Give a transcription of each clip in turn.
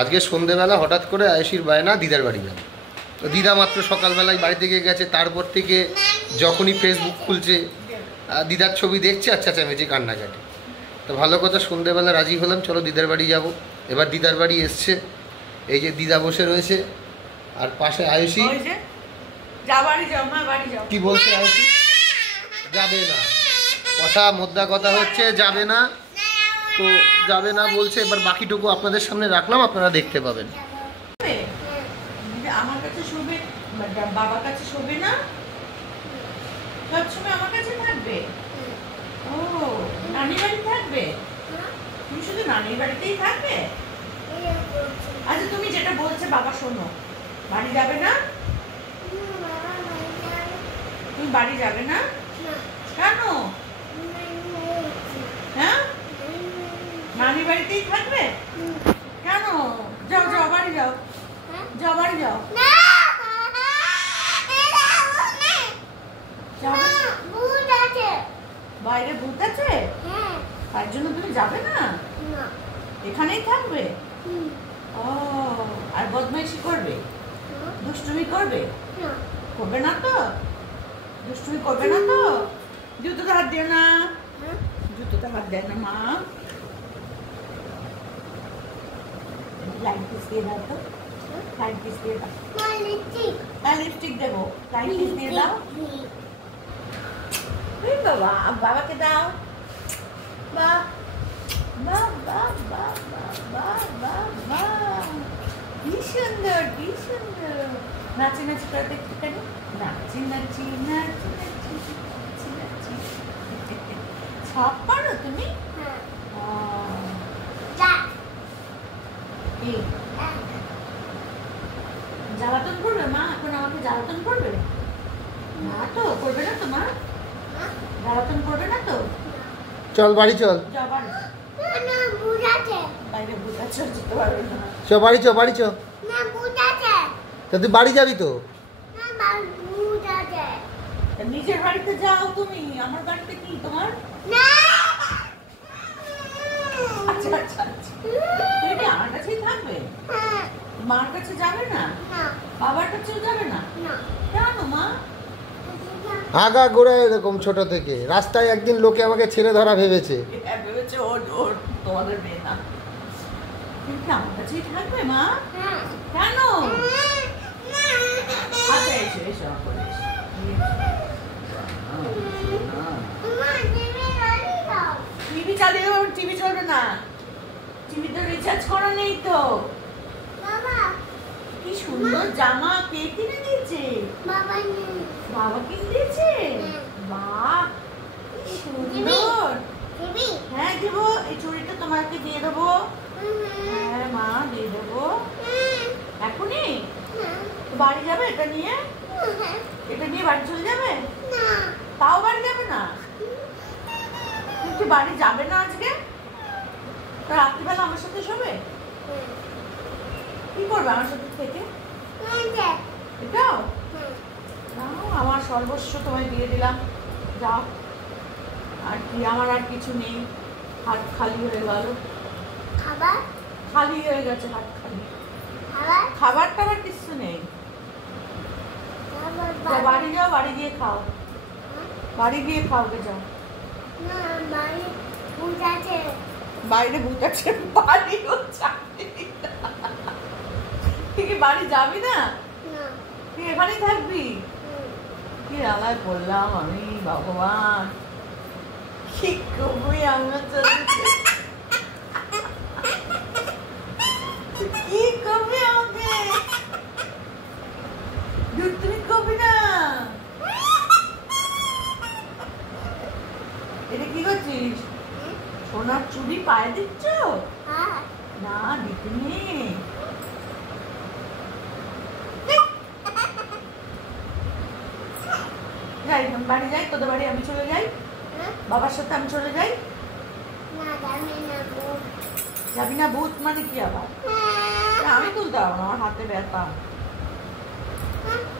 আজকে সন্ধেবেলা হঠাৎ করে আয়ুষির বায়না দিদার বাড়ি যাবে। তো দিদা মাত্র সকালবেলায় বাড়ি থেকে গেছে, তারপর থেকে যখনই ফেসবুক খুলছে দিদার ছবি দেখছে, আচ্ছা চেঁচে কান্নাকাটি। তো ভালো কথা, সন্ধেবেলা রাজি হলাম, চলো দিদার বাড়ি যাব। এবার দিদার বাড়ি এসছে, এই যে দিদা বসে রয়েছে আর পাশে আয়ুষি। কি বলছে আয়ুষি? যাবে না, মোদ্দা কথা হচ্ছে যাবে না। তো যাবে না বলছে, এবার বাকিটুকু আপনাদের সামনে রাখলাম, আপনারা দেখতে পাবেন। আমার কাছে শোবে, বাবার কাছে শোবে না, সবসময় আমার কাছে থাকবে। ও নানির বাড়ি থাকবে? তুমি শুধু নানির বাড়িতেই থাকবে? আচ্ছা তুমি যেটা বলছে বাবা শোনো, বাড়ি যাবে না? তুমি বাড়ি যাবে না কেন? হ্যাঁ, নানির বাড়িতেই থাকবে কেন? যাও যাও বাড়ি যাও, যাও বাড়ি যাও। বাইরে ভূত আছে, তার জন্য তুমি যাবে না? এখানেই থাকবে? ও, আর বদমাইশি করবে, দুষ্টুমি করবে? করবে না তো? দুষ্টুমি করবে না তো? জুতোতে হাত দিও না, জুতোতে হাত দেয় না মা। লাইট পিস দিয়ে দাও তো, লাইট পিস দিয়ে দাও। লিপস্টিক দেবো, লাইট পিস দিয়ে দাও। বাবা, বাবাকে দাও। বাহ বাহ বাহ বাহ বাহ বাহ বাহ, কি সুন্দর কি সুন্দর। নাচি নাচি করে দেখতে পারি, নাচি নাচি নাচি নাচি নাচি নাচি। সব পারো তুমি? জ্বালাতন করবে মা? এখন আমাকে জ্বালাতন করবে না তো? করবে না তো মা? জ্বালাতন করবে না তো? চল বাড়ি চল, বাইরে ভূত আছে, যেতে পারবে না। চল বাড়ি চল, বাড়ি চল। তা তুই বাড়ি যাবি তো? নিজের বাড়িতে যাও তুমি, আমার বাড়িতে কি তোমার? আচ্ছা আচ্ছা আচ্ছা, তুমি কি আমার কাছেই থাকবে? মার কাছে যাবে না? বাবার কাছেও যাবে না? কেন মা? আগা গোড়া এরকম ছোট থেকে রাস্তায় একদিন লোকে আমাকে ছেড়ে ধরা ভেবেছে। ভেবেছে ওর তোমাদের মেয়ে না। তুমি কি আমার কাছেই থাকবে মা? কেন? আচ্ছা এসো এসো, টিভি চালিয়ে দেবো। টিভি চলবে না, টিভি তো রিচার্জ করা নেই তো। কি সুন্দর জামা, কে কিনে দিয়েছে? বাবা কিনে দিয়েছে? বাহ কি সুন্দর। হ্যাঁ দেবো, এই চুড়িটা তোমাকে দিয়ে দেবো। হ্যাঁ মা দিয়ে দেবো। এখনই বাড়ি যাবে এটা নিয়ে? এটা নিয়ে বাড়ি চলে যাবে? তাও বাড়ি যাবে না? তুমি কি বাড়ি যাবে না আজকে? রাত্রিবেলা আমার সাথে শোবে? কি করবে আমার সাথে থেকে? এটাও আমার সর্বস্ব তোমায় দিয়ে দিলাম, যাও। আর কি, আমার আর কিছু নেই, হাত খালি হয়ে গেল। খালি হয়ে গেছে, হাত খালি। খাবার টাবার কিছু নেই। বাড়ি যাও, বাড়ি গিয়ে খাও, বাড়ি গিয়ে খাও গে, যাও। বাইরে ভূত আছে, বাড়িও যাবি তুই কি বাড়ি যাবি না? তুই এখানেই থাকবি? কি রালায় বললাম আমি, ভগবান কি করবি আমার সাথে? কি করবি আমাকে? তুমি করবি না? এটা কি করছিস? সোনার চুড়ি পায়ে দিচ্ছ? না দিতে নেই। যাই, বাড়ি যাই, তোদের বাড়ি আমি চলে যাই, বাবার সাথে আমি চলে যাই। যাবি না? ভূত মানে কি আবার? আমি তুলতে পারবো না, আমার হাতে ব্যথা।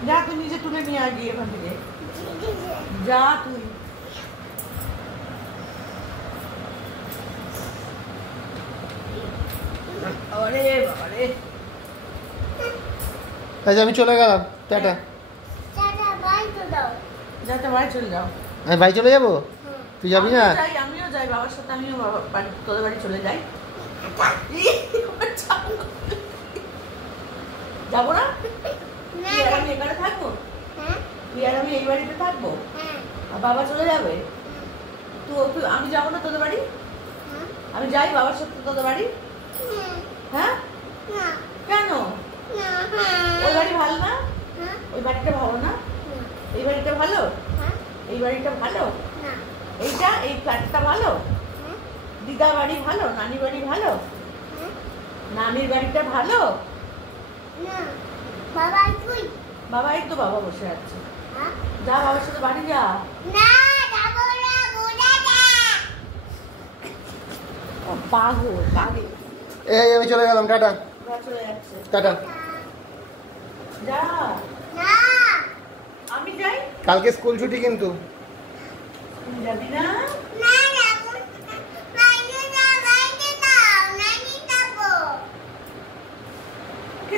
যা তুই নিজে তুলে নিয়ে আসবি এখান থেকে, যা তুই। আরে বাবারে আচ্ছা আমি চলে গেলাম, টাটা। যাতে বাড়ি চলে যাও। আমি বাড়ি চলে যাবো, তুই যাবি না? আমিও যাই বাবার সাথে, আমিও তোদের বাড়ি চলে যাই। যাবো না? তুই আর আমি এখানে থাকবো? তুই আর আমি এই বাড়িতে থাকবো? আর বাবা চলে যাবে? আমি যাবো না তোদের বাড়ি? আমি যাই বাবার সাথে তোদের বাড়ি? হ্যাঁ কেন? ওই বাড়ি ভালো না? ওই বাড়িটা ভালো না? এই বাড়িটা ভালো? এই বাড়িটা ভালো? এইটা এই ফ্ল্যাটটা ভালো? দিদা বাড়ি ভালো? নানি বাড়ি ভালো? নানির বাড়িটা ভালো? বাবা এই তো বাবা বসে আছে। যা বাবার সাথে বাড়ি যা। পাগল পাগল। এই আমি চলে গেলাম, টাটা। চলে যাচ্ছে, টাটা। যা। আমি যাই। কালকে স্কুল ছুটি কিন্তু। যাবি না?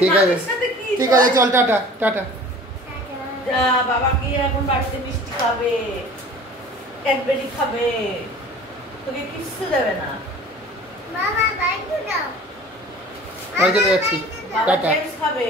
ঠিক আছে, ঠিক আছে, চল, টাটা টাটা। যা, বাবা গিয়ে এখন বাড়িতে মিষ্টি খাবে, ক্যাডবেরি খাবে, তোকে কিচ্ছু দেবে না। বাড়ি চলে যাচ্ছি, বাবা টাটা। চিপস খাবে।